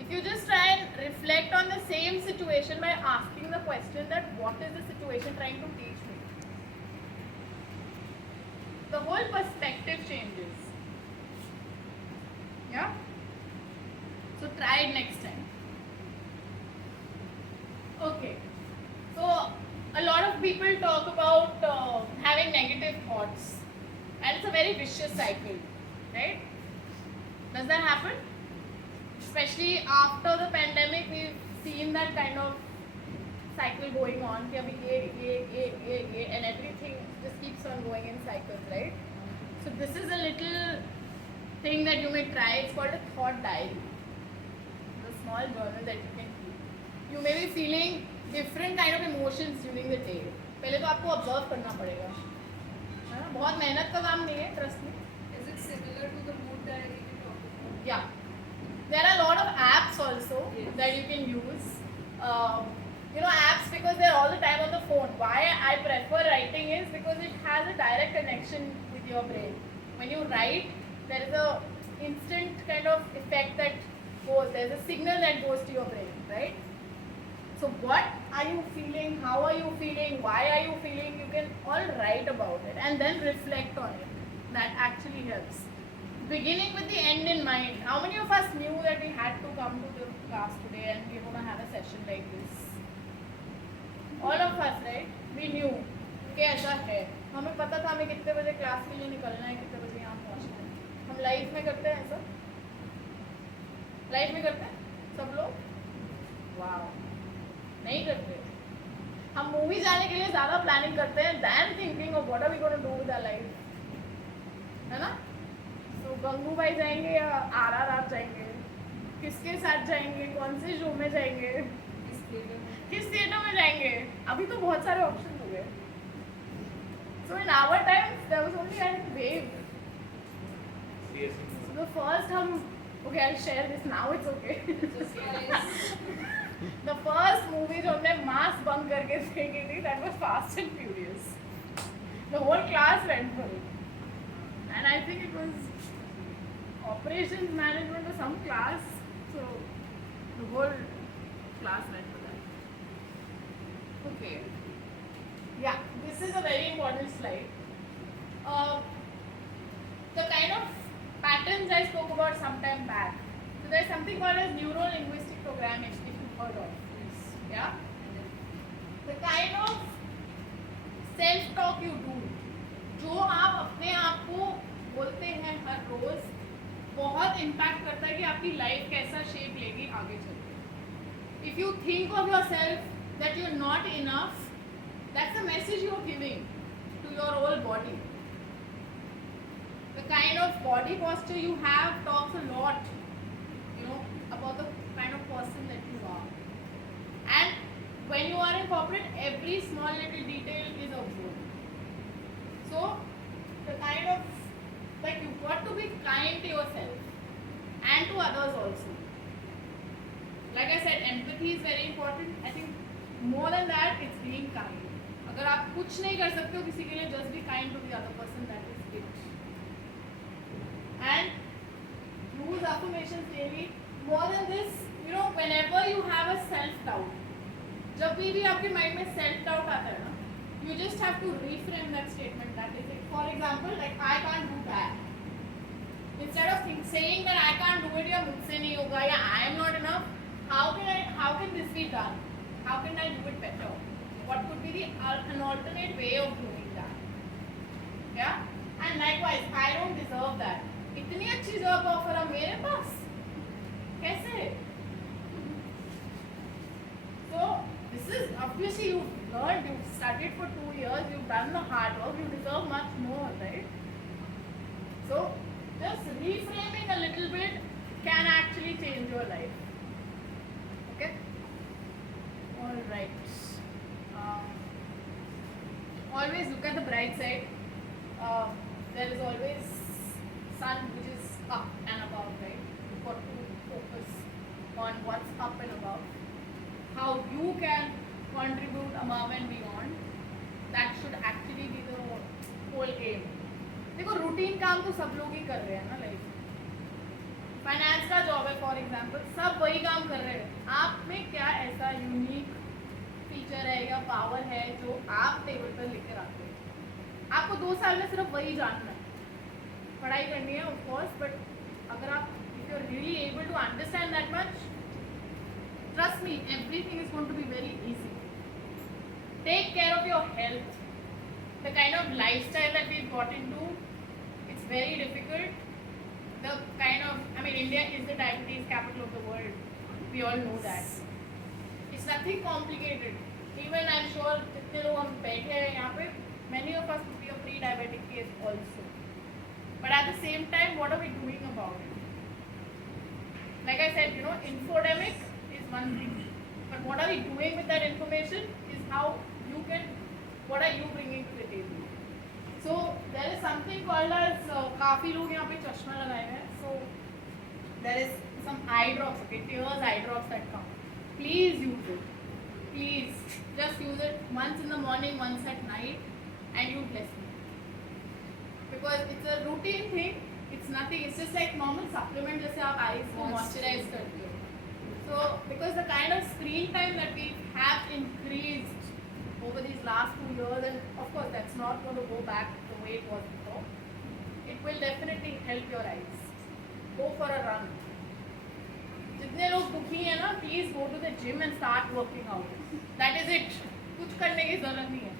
If you just try and reflect on the same situation by asking the question that what is the situation trying to teach me, the whole perspective changes. Yeah? So try it next time. Okay. So a lot of people talk about having negative thoughts, and it's a very vicious cycle, right? Does that happen? Especially after the pandemic, we've seen that kind of cycle going on. कि अभी ये, and everything just keeps on going in cycles, right? So this is a little thing that you may try. It's called a thought diary. It's a small journal that you can keep. You may be feeling different kind of emotions during the day. पहले तो आपको observe करना पड़ेगा, है ना? बहुत मेहनत का काम नहीं है, trust me. Is it similar to the mood diary we talked about? Yeah. There are a lot of apps also Yes. that you can use. Apps because they're all the time on the phone. Why I prefer writing is because it has a direct connection with your brain. When you write, there is a instant kind of effect that goes. There's a signal that goes to your brain, right? So what are you feeling? How are you feeling? Why are you feeling? You can all write about it and then reflect on it. That actually helps. Beginning with the end in mind. How many of us knew that we had to come to the class today and we're going to have a session like this? All of us, right? We knew कि ऐसा है. हमें पता था हमें कितने बजे class के लिए निकलना है, कितने बजे यहाँ पहुँचना है. हम लाइफ में करते हैं ऐसा? लाइफ में करते हैं सब लोग? वाह, नहीं करते. हम मूवी जाने के लिए ज़्यादा प्लानिंग करते हैं than thinking of what are we going to do with our life. है ना? तो गंगूबाई जाएंगे या आरआर जाएंगे, किसके साथ जाएंगे, कौन से शो में जाएंगे, किस थिएटर में जाएंगे. अभी तो बहुत सारे ऑप्शन हो गए. So in our times there was only a wave. So the first हम Okay, I'll share this now. It's okay. Just guys. The first movie जो हमने mass bunk करके देखी थी, that was Fast and Furious. The whole class went for it, and I think it was operations management or some class. So the whole class went for that. Okay. Yeah, this is a very important slide. The kind of patterns I spoke about some time back. So there's something called as neuro-linguistic programming, if you've heard of this. Yeah? The kind of self-talk you do, जो आप अपने आप को बोलते हैं हर रोज, बहुत impact करता है कि आपकी लाइफ कैसा शेप लेगी आगे चलकर. If you think of yourself that you're not enough, that's a message you're giving to your whole body. The kind of body posture you have talks a lot, about the kind of person that you are. And when you are in corporate, every small little detail is observed. So, the kind of, like, you've got to be kind to yourself and to others also. Like I said, empathy is very important. I think more than that, it's being kind. अगर आप कुछ नहीं कर सकते हो किसी के लिए, just be kind to the other person, that is it. And use affirmations daily. More than this, whenever you have a self-doubt, जब भी आपके mind में self-doubt आता है ना, you just have to reframe that statement. That is it. For example, like I can't do that. Instead of saying that I can't do it, या मुझसे नहीं होगा, या I am not enough, how can this be done? How can I do it better? What could be an alternate way of doing that? Yeah? And likewise, I don't deserve that. इतनी अच्छी job offer है मेरे पास, कैसे? So, this is obviously you've learned, you've studied for 2 years, you've done the hard work, you deserve much more, right? So, just reframing a little bit can actually change your life. Okay? Alright. Always look at the bright side. There is always sun which is up and above, right? You've got to focus on what's up and above. How you can contribute above and beyond. That should actually be the whole game. देखो routine काम तो सब लोग ही कर रहे हैं ना life. Finance का जॉब है फॉर एग्जांपल, सब वही काम कर रहे हैं. आप में क्या ऐसा यूनिक फीचर है या पावर है जो आप टेबल पर लेकर आते हैं? आपको 2 साल में सिर्फ वही जानना है. पढ़ाई करनी है ऑफ कोर्स, बट अगर आप if you are really able to understand that much, trust me, everything is going to be very easy. Take care of your health. The kind of lifestyle that we've got into, it's very difficult. The kind of, India is the diabetes capital of the world. We all know that. It's nothing complicated. Even I'm sure जितने लोग हम बैठे हैं यहाँ पे, many of us would be a pre-diabetic case also. But at the same time, what are we doing about it? Like I said, infodemic is one thing. But what are we doing with that information is how you can, what are you bringing to the table? So there is something called as काफी लोग यहाँ पे चश्मा लगाए हैं. So there is some eye drops, okay, tears eye drops that come. Please use it. Please just use it once in the morning, once at night, and you bless me. Because it's a routine thing. It's nothing. It's just like normal supplement जैसे आप eyes को moisturize करते हो. So because the kind of screen time that we have increased over these last 2 years, and of course that's not going to go back the way it was before. It will definitely help your eyes. Go for a run. जितने लोग दुखी हैं ना, please go to the gym and start working out. That is it. कुछ करने की जरूरत नहीं है.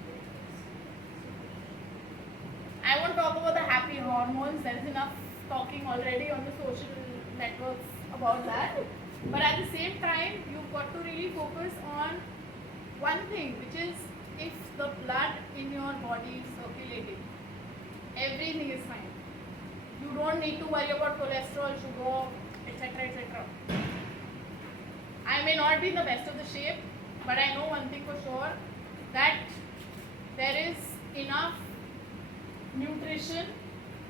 I won't talk about the happy hormones. There is enough talking already on the social networks about that. But at the same time, you've got to really focus on one thing, which is if the blood in your body is circulating, everything is fine. You don't need to worry about cholesterol, sugar, etc. etc. I may not be in the best of the shape, but I know one thing for sure, that there is enough nutrition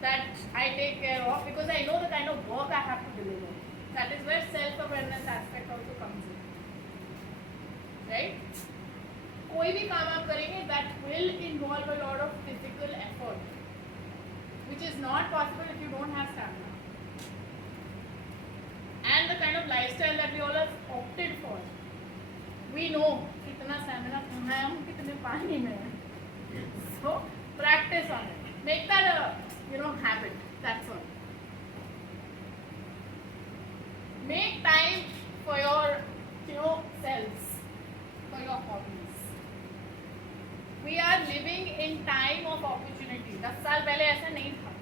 that I take care of, because I know the kind of work I have to deliver. That is where self-awareness aspect also comes in, right? कोई भी काम आप करेंगे that will involve a lot of physical effort, which is not possible if you don't have stamina. And the kind of lifestyle that we all have opted for, we know कितना stamina कहाँ है, हम कितने पानी में हैं. So practice on it. Make that a habit. That's all. Make time for your selves, for your hobbies. We are living in time of opportunity. 10 साल पहले ऐसा नहीं था.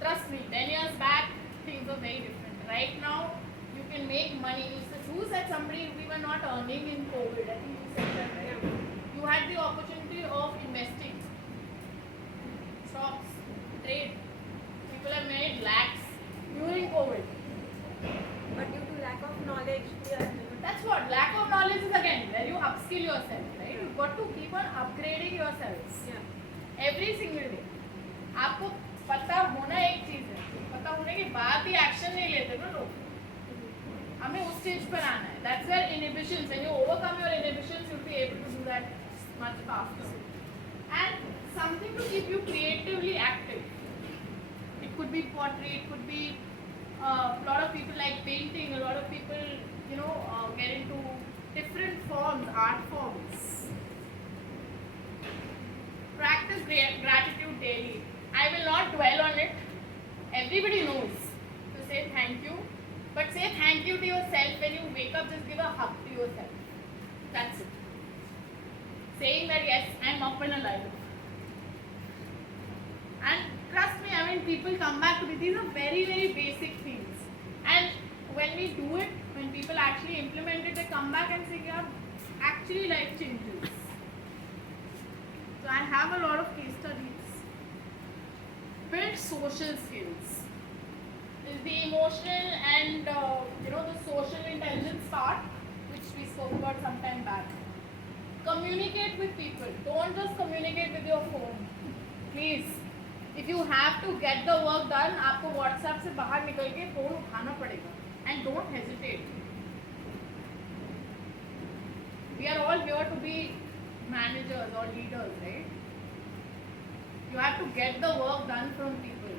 Trust me, 10 years back things were very different. Right now you can make money. Who said somebody we were not earning in COVID? I think you said that, right? You had the opportunity of investing, stocks, trade. People have made lakhs during COVID. But due to lack of knowledge, we are That's what lack of knowledge is, again where you upskill yourself, right? You've got to keep on upgrading yourselves. Yeah. Every single day. आपको पता होना एक चीज है, पता होने के बाद ही एक्शन नहीं लेते ना लोग. हमें उस स्टेज पर आना है. That's where inhibitions, when you overcome your inhibitions, you'll be able to do that much faster. And something to keep you creatively active. It could be pottery, it could be a lot of people like painting, a lot of people get into different forms, art forms. Practice gratitude daily. I will not dwell on it. Everybody knows to say thank you, but say thank you to yourself when you wake up. Just give a hug to yourself. That's it. Saying that yes, I'm up and alive. And trust me, I mean, people come back to me. These are very, very basic things. And when we do it, when people actually implement it, they come back and say, yeah, actually life changes. So I have a lot of case studies. Build social skills. Is the emotional and the social intelligence part, which we spoke about some time back. Communicate with people. Don't just communicate with your phone. Please. If you have to get the work done, आपको WhatsApp से बाहर निकल के phone उठाना पड़ेगा. And don't hesitate. We are all here to be managers or leaders, right? You have to get the work done from people.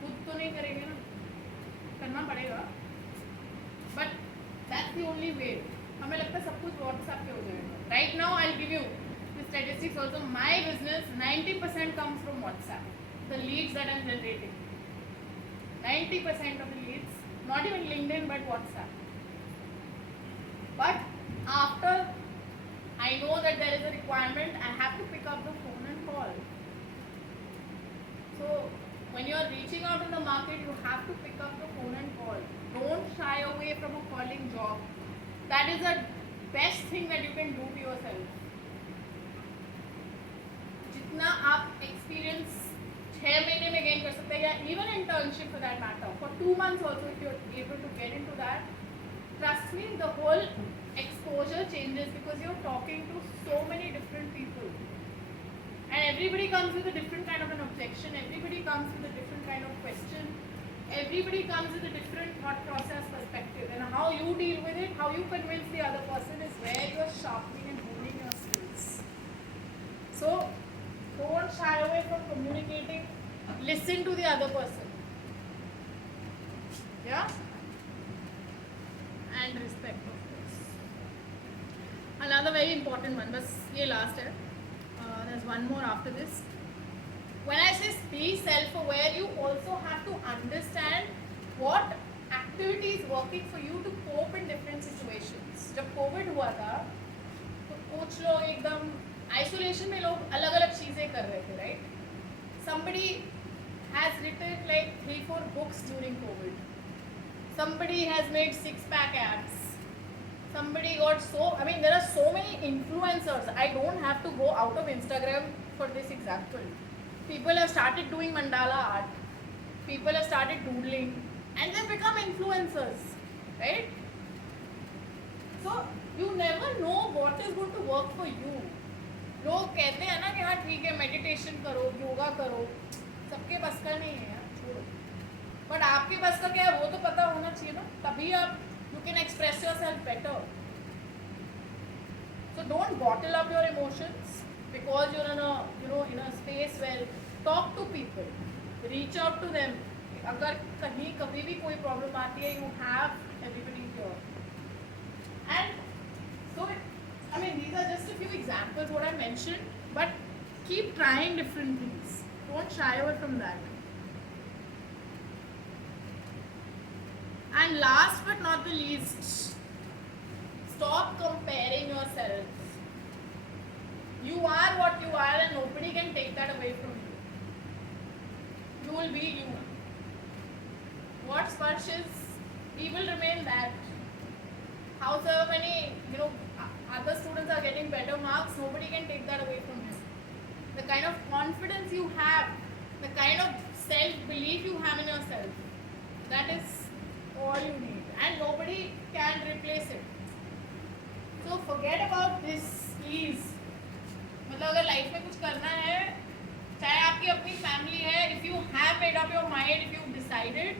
खुद तो नहीं करेंगे ना, करना पड़ेगा. But that's the only way. हमें लगता है सब कुछ WhatsApp पे हो जाएगा. Right now I'll give you the statistics also. My business 90% comes from WhatsApp. The leads that I'm generating. 90% of the leads, not even LinkedIn but WhatsApp. But after I know that there is a requirement, I have to pick up the phone and call. So when you are reaching out in the market, you have to pick up the phone and call. Don't shy away from a calling job. That is the best thing that you can do to yourself. जितना आप experience 6 महीने में gain कर सकते हैं, या even internship for that matter, for 2 months also, if you're able to get into that, trust me, the whole exposure changes because you're talking to so many different people. And everybody comes with a different kind of an objection, everybody comes with a different kind of question, everybody comes with a different thought process perspective, and how you deal with it, how you convince the other person is where you are sharpening and honing your skills. So don't shy away from communicating, listen to the other person. Yeah? And respect, of course. Another very important one, but ये last है. There's one more after this. When I say be self-aware, you also have to understand what activity is working for you to cope in different situations. जब Covid हुआ था, तो कुछ लोग एकदम isolation में लोग अलग-अलग चीजें कर रहे थे, right? Somebody has written like 3-4 books during COVID. Somebody has made 6-pack abs. Somebody got there are so many influencers. I don't have to go out of Instagram for this example. People have started doing mandala art. People have started doodling. And they've become influencers. Right? So, you never know what is going to work for you. लोग कहते हैं ना कि हाँ ठीक है meditation करो योगा करो सबके बस का नहीं है यार छोड़ो बट आपके बस का क्या है वो तो पता होना चाहिए ना, तभी आप you can express yourself better. So don't bottle up your emotions because you're in a space where talk to people, reach out to them. अगर कहीं कभी भी कोई प्रॉब्लम आती है, you have everybody here. And so I mean these are just a few examples what I mentioned, but keep trying different things. Don't shy away from that. And last but not the least, stop comparing yourself. You are what you are and nobody can take that away from you. You will be you. What Sparsh is, he will remain that. However many, other students are getting better marks, nobody can take that away from him. The kind of confidence you have, the kind of self-belief you have in yourself, that is all you need. And nobody can replace it. So forget about this, please. मतलब अगर life में कुछ करना है, चाहे आपकी अपनी family है, if you have made up your mind, if you decided,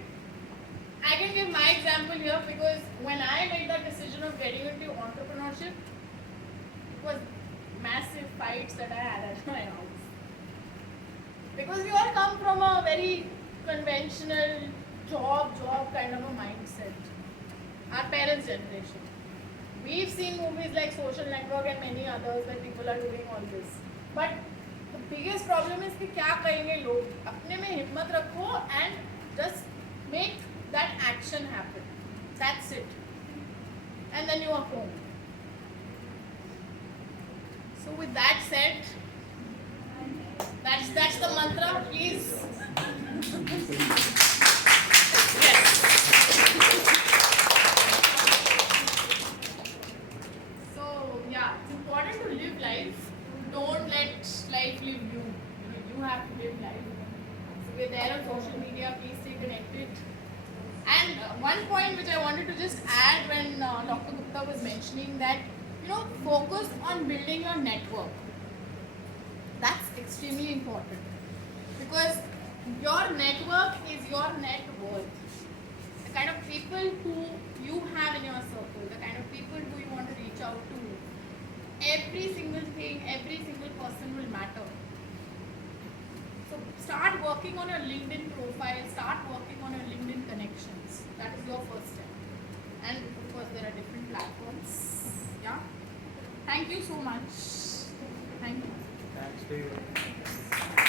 I can give my example here because when I made that decision of getting into entrepreneurship, it was massive fights that I had at my house. Because we all come from a very conventional job kind of a mindset. Our parents' generation. We've seen movies like Social Network and many others where people are doing all this. But the biggest problem is कि क्या कहेंगे लोग. अपने में हिम्मत रखो and just make that action happen. That's it. And then you are home. So with that said, that's the mantra. Please. Yes. So yeah, it's important to live life. Don't let life live you. You have to live life. So we're there on social media. Please stay connected. And one point which I wanted to just add when Dr. Gupta was mentioning that, focus on building your network. That's extremely important because your network is your net worth. The kind of people who you have in your circle, the kind of people who you want to reach out to, every single thing, every single person will matter. So start working on your LinkedIn profile, start working on your LinkedIn connections. That is your first step. And of course there are different platforms. Yeah. Thank you so much. Thank you. Thanks to you.